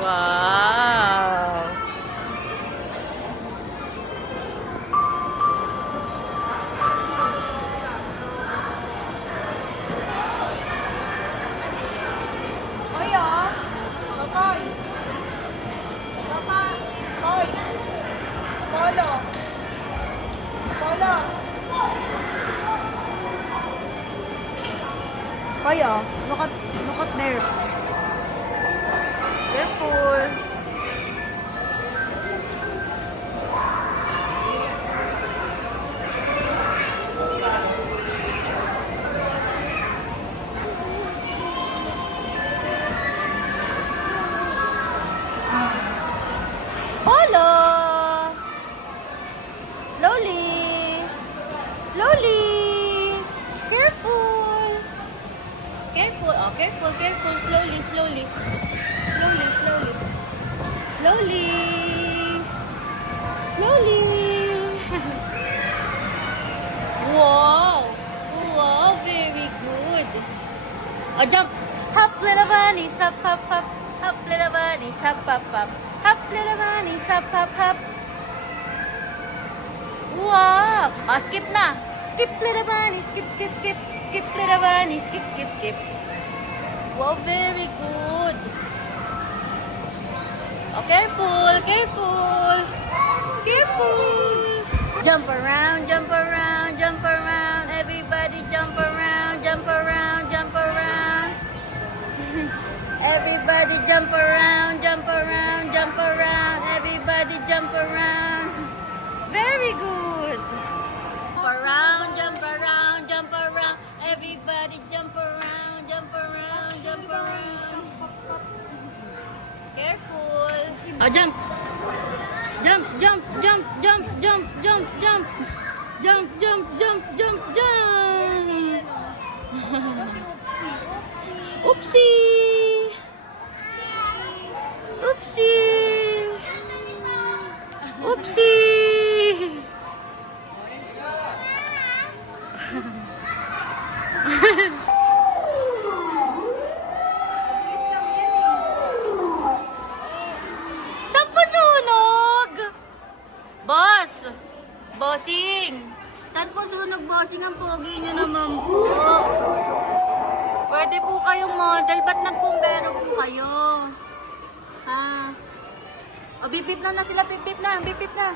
Wow! Hoy, oh. Hoy. Papa. Hoy. Polo. Polo. Hoy, oh. Look at there. Careful! Polo! Slowly! Slowly! Careful! Careful! Oh, careful, careful. Slowly, slowly. Slowly, slowly. Slowly! Slowly! Wow! Wow, very good. Oh, jump! Hop, little bunnies, hop, hop, hop. Hop, little bunnies, hop, hop, hop. Hop, little bunnies, hop, hop, hop. Wow! Oh, skip na. Skip, little bunny. Skip, skip, skip. Skip, little bunny. Skip, skip, skip. Wow, very good. Oh, careful, careful. Careful. Jump around, jump around, jump around. Everybody jump around, jump around, jump around. Everybody jump around, jump around, jump around. Everybody jump around. Very good. Jump around, jump around, jump around. Everybody jump around, jump around, jump around. Careful. Oh, jump. Jump, jump, jump, jump, jump, jump, jump. Jump, jump, jump, jump, jump. Oopsie. Oopsie. Oopsie. Mabilis lang yan, eh. Saan po sunog? Boss! Bossing! Saan po sunog, bossing? Ang pogi nyo naman po. Pwede po kayong model. Ba't nagpumbero po kayo? Ha? O, bipip na sila. Bipip na. Bipip na.